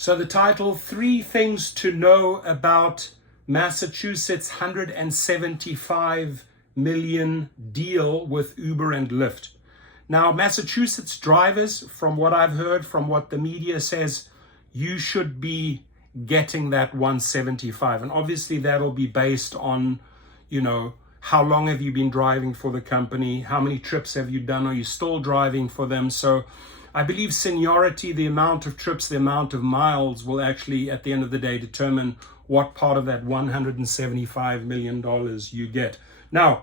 So the title, 3 Things to Know About Massachusetts' $175 million deal with Uber and Lyft. Now, Massachusetts drivers, from what I've heard, from what the media says, you should be getting that 175. And obviously that'll be based on, how long have you been driving for the company? How many trips have you done? Are you still driving for them? So I believe seniority, the amount of trips, the amount of miles will actually, at the end of the day, determine what part of that $175 million you get. Now,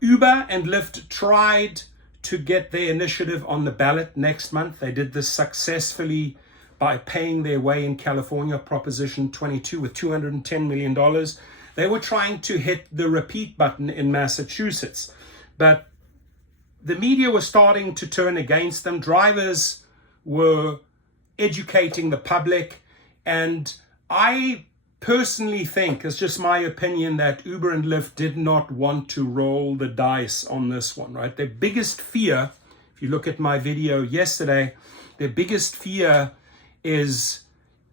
Uber and Lyft tried to get their initiative on the ballot next month. They did this successfully by paying their way in California, Proposition 22, with $210 million. They were trying to hit the repeat button in Massachusetts, but the media was starting to turn against them. Drivers were educating the public, and I personally think, it's just my opinion, that Uber and Lyft did not want to roll the dice on this one, right? Their biggest fear, if you look at my video yesterday, their biggest fear is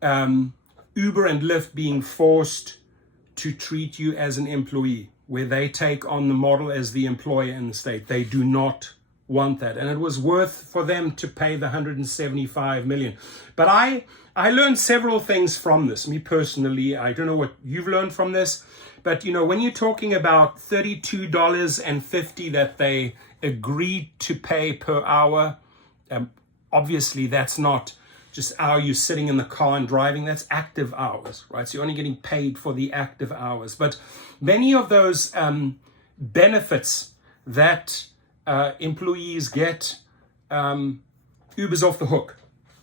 Uber and Lyft being forced to treat you as an employee, where they take on the model as the employer in the state. They do not want that. And it was worth for them to pay the $175 million. But I learned several things from this. Me personally, I don't know what you've learned from this, but when you're talking about $32.50 that they agreed to pay per hour, obviously that's not just hour you're sitting in the car and driving, that's active hours, right? So you're only getting paid for the active hours. But many of those benefits that employees get, Uber's off the hook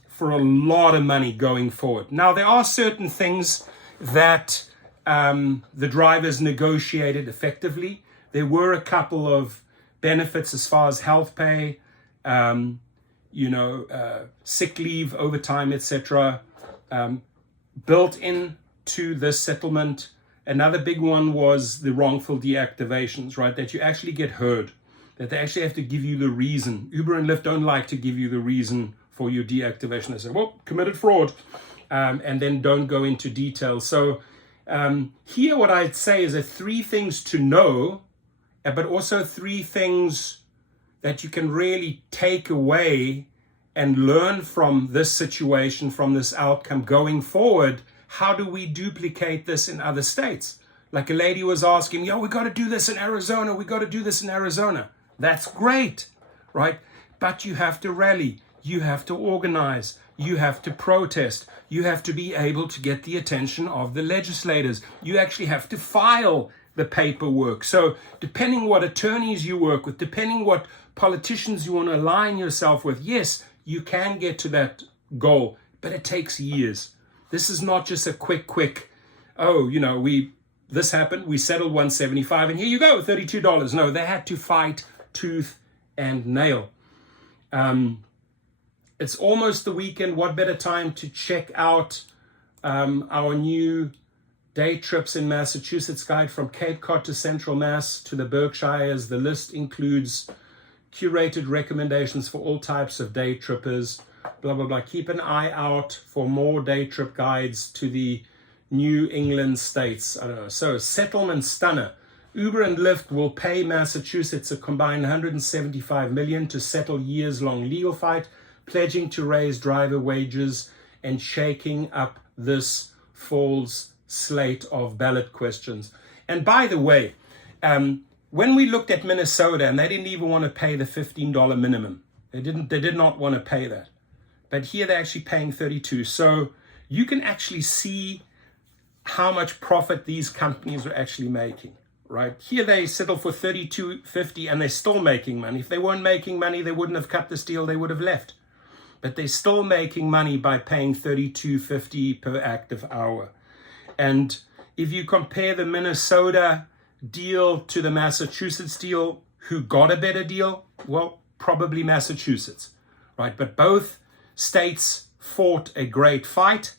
for a lot of money going forward. Now, there are certain things that the drivers negotiated effectively. There were a couple of benefits as far as health pay, sick leave, overtime, etc., built into this settlement. Another big one was the wrongful deactivations, right? That you actually get heard, that they actually have to give you the reason. Uber and Lyft don't like to give you the reason for your deactivation. They say, well, committed fraud, and then don't go into detail. So here what I'd say is that 3 things to know, but also 3 things that you can really take away and learn from this situation, from this outcome going forward. How do we duplicate this in other states? Like a lady was asking, we got to do this in Arizona. We got to do this in Arizona. That's great, right? But you have to rally. You have to organize. You have to protest. You have to be able to get the attention of the legislators. You actually have to file the paperwork. So depending what attorneys you work with, depending what politicians you want to align yourself with, yes, you can get to that goal, but it takes years. This is not just a quick, this happened, we settled 175, and here you go, $32. No, they had to fight tooth and nail. It's almost the weekend. What better time to check out our new day trips in Massachusetts guide, from Cape Cod to Central Mass to the Berkshires. The list includes curated recommendations for all types of day trippers, blah, blah, blah. Keep an eye out for more day trip guides to the New England states. I don't know. So, settlement stunner. Uber and Lyft will pay Massachusetts a combined $175 million to settle years-long legal fight, pledging to raise driver wages and shaking up this fall's slate of ballot questions. And by the way, when we looked at Minnesota, and they didn't even want to pay the $15 minimum. They did not want to pay that. But here they're actually paying $32. So you can actually see how much profit these companies are actually making, right? Here they settle for $32.50 and they're still making money. If they weren't making money, they wouldn't have cut this deal, they would have left. But they're still making money by paying $32.50 per active hour. And if you compare the Minnesota deal to the Massachusetts deal, who got a better deal? Well, probably Massachusetts, right? But both states fought a great fight.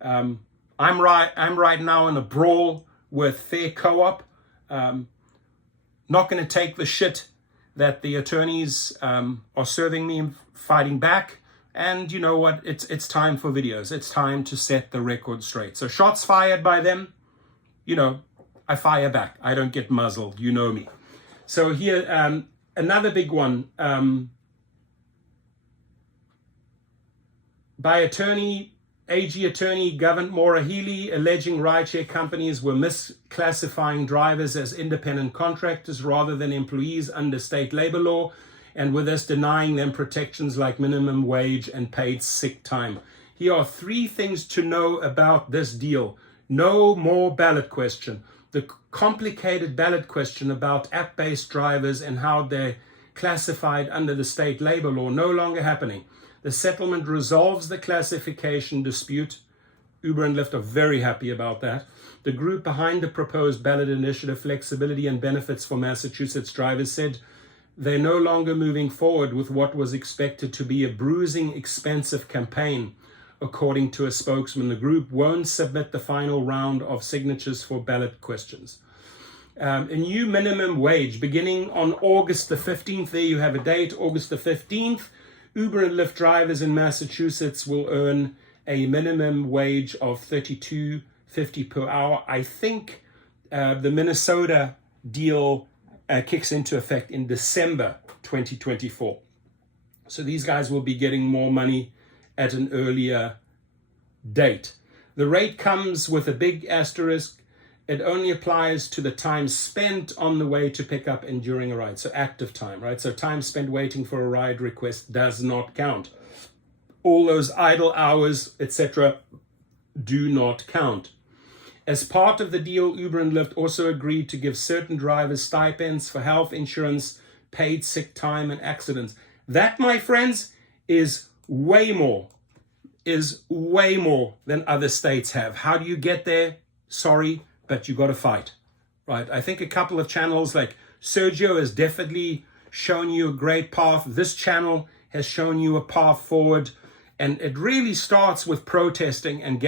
I'm right now in a brawl with Fair Co-op. Not going to take the shit that the attorneys are serving me, fighting back. And you know what? It's time for videos. It's time to set the record straight. So shots fired by them, you know, I fire back. I don't get muzzled. You know me. So here, another big one. By AG attorney Gavin Maura Healy, alleging rideshare companies were misclassifying drivers as independent contractors rather than employees under state labor law, and with this denying them protections like minimum wage and paid sick time. Here are 3 things to know about this deal. No more ballot question. The complicated ballot question about app-based drivers and how they're classified under the state labor law no longer happening. The settlement resolves the classification dispute. Uber and Lyft are very happy about that. The group behind the proposed ballot initiative, Flexibility and Benefits for Massachusetts Drivers, said they're no longer moving forward with what was expected to be a bruising, expensive campaign. According to a spokesman, the group won't submit the final round of signatures for ballot questions. A new minimum wage beginning on August the 15th. There you have a date, August the 15th. Uber and Lyft drivers in Massachusetts will earn a minimum wage of $32.50 per hour. I think the Minnesota deal kicks into effect in December 2024. So these guys will be getting more money at an earlier date. The rate comes with a big asterisk. It only applies to the time spent on the way to pick up and during a ride. So active time, right? So time spent waiting for a ride request does not count. All those idle hours, etc., do not count. As part of the deal, Uber and Lyft also agreed to give certain drivers stipends for health insurance, paid sick time, and accidents. That, my friends, is way more than other states have. How do you get there? Sorry, but you got to fight, right? I think a couple of channels like Sergio has definitely shown you a great path. This channel has shown you a path forward, and it really starts with protesting and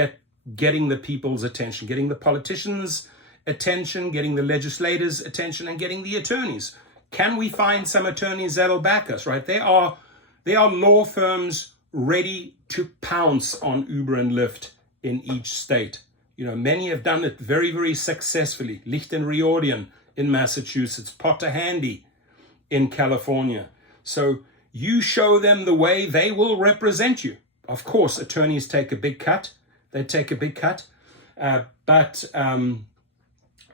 getting the people's attention, getting the politicians' attention, getting the legislators' attention, and getting the attorneys. Can we find some attorneys that'll back us, right? There are law firms ready to pounce on Uber and Lyft in each state. You know, many have done it very, very successfully. Lichten Riordan in Massachusetts, Potter Handy in California. So you show them the way, they will represent you. Of course, attorneys take a big cut. They take a big cut, but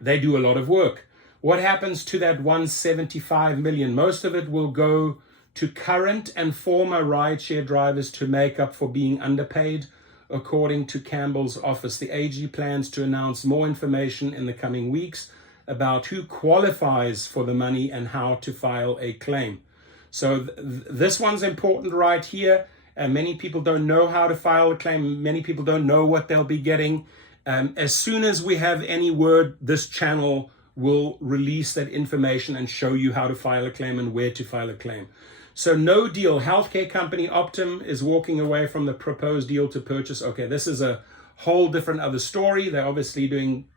they do a lot of work. What happens to that $175 million? Most of it will go to current and former rideshare drivers to make up for being underpaid. According to Campbell's office, the AG plans to announce more information in the coming weeks about who qualifies for the money and how to file a claim. So this one's important right here. Many people don't know how to file a claim. Many people don't know what they'll be getting. As soon as we have any word, this channel will release that information and show you how to file a claim and where to file a claim. So no deal. Healthcare company Optum is walking away from the proposed deal to purchase. Okay, this is a whole different other story. They're obviously doing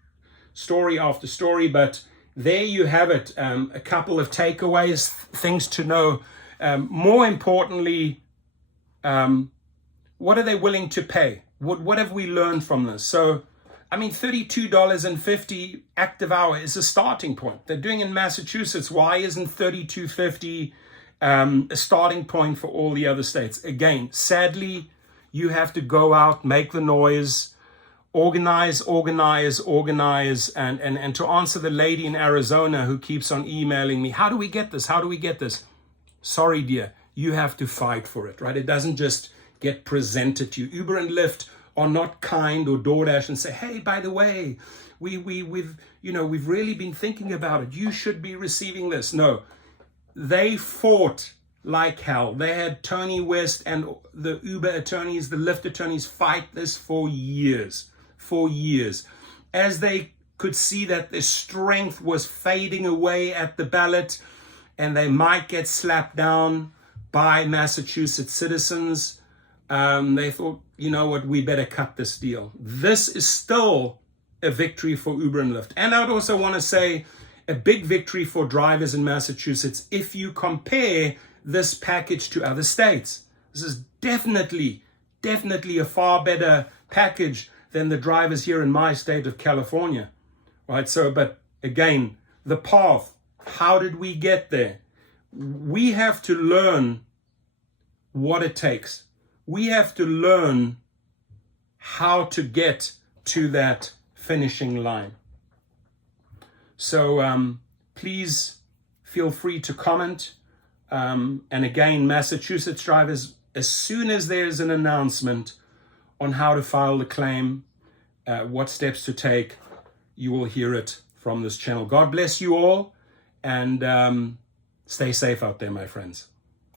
story after story, but there you have it. A couple of takeaways, things to know. More importantly, what are they willing to pay? What have we learned from this? So, I mean, $32.50 active hour is a starting point. They're doing in Massachusetts. Why isn't $32.50 a starting point for all the other states? Again, sadly, you have to go out, make the noise, organize, and to answer the lady in Arizona who keeps on emailing me, how do we get this? How do we get this? Sorry, dear, you have to fight for it, right? It doesn't just get presented to you. Uber and Lyft are not kind, or DoorDash and say, hey, by the way, we've really been thinking about it. You should be receiving this. No, they fought like hell. They had Tony West and the Uber attorneys, the Lyft attorneys fight this for years, as they could see that their strength was fading away at the ballot and they might get slapped down by Massachusetts citizens. They thought, you know what, we better cut this deal. This is still a victory for Uber and Lyft. And I would also want to say a big victory for drivers in Massachusetts if you compare this package to other states. This is definitely a far better package than the drivers here in my state of California, right? So, but again, the path, how did we get there? We have to learn what it takes. We have to learn how to get to that finishing line. So please feel free to comment. And again, Massachusetts drivers, as soon as there's an announcement on how to file the claim, what steps to take, you will hear it from this channel. God bless you all, and stay safe out there, my friends.